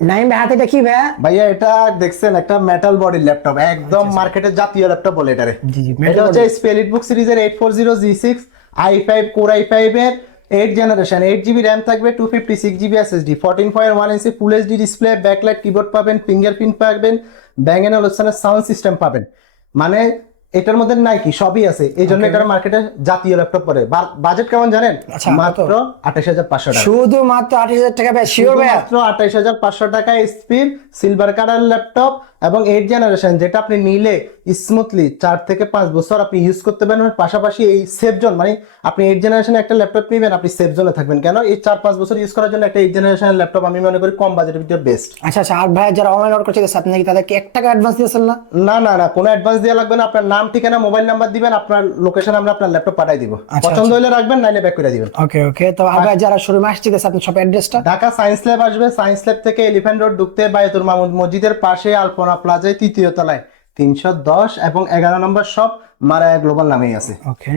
নাইম ভাই হাতে এটা কি ভাইয়া ভাইয়া এটা দেখছেন একটা মেটাল বডির ল্যাপটপ একদম মার্কেটের জাতীয় ল্যাপটপ বলে এটারে। এটা হচ্ছে স্পেলিট বুক সিরিজের eight four zero G six i five core i five এর eight generation eight GB RAM থাকবে two fifty six GB SSD fourteen point one inch full HD display backlight keyboard পাবেন fingerprint পাবেন ব্যাং অলসনের sound system পাবেন। মানে এটার মধ্যে নাই কি সবই আছে। এই জন্য এটার মার্কেটে জাতীয় ল্যাপটপ পড়ে বাজেট কেমন জানেন? আচ্ছা, মাত্র আঠাশ হাজার পাঁচশো টাকা। শুধুমাত্র আঠাশ হাজার টাকা মাত্র আঠাইশ হাজার পাঁচশো টাকা স্পিড সিলভার কালার ল্যাপটপ এবং এইট জেনারেশন যেটা আপনি নিলে স্মুথলি চার থেকে পাঁচ বছর আপনি ইউজ করতে পারেন পাশাপাশি এই সেফ জোন মানে আপনি এইট জেনারেশন একটা ল্যাপটপ নিবেন আপনি সেফ জোনে থাকবেন। কেন? এই চার পাঁচ বছর ইউজ করার জন্য একটা এইট জেনারেশনের ল্যাপটপ আমি মনে করি কম বাজেটের ভিতরে বেস্ট আচ্ছা আচ্ছা আর ভাই যারা অনলাইন অর্ডার করছে আপনি কি তাদেরকে এক টাকা অ্যাডভান্স দিয়েছেন না? না না না কোনো অ্যাডভান্স দেওয়া লাগবে না। আপনার নাম ঠিকানা মোবাইল নাম্বার দিবেন আপনার লোকেশন আমরা আপনার ল্যাপটপ পাঠাই দিব। আচ্ছা, পছন্দ হলে রাখবেন নাইলে ব্যাক করে দিবেন। ওকে ওকে তো ভাই যারা শোরুমে আসছে আপনি সব অ্যাড্রেসটা ঢাকা সায়েন্স ল্যাব আসবে। সায়েন্স ল্যাব থেকে এলিফ্যান্ট রোড ঢুকতে বায়তুল মাহমুদ মসজিদের পাশে আলপনা প্লাজায় তৃতীয় তলায় তিনশো দশ এবং এগারো নম্বর সব মারায়া গ্লোবাল নামেই আছে। ওকে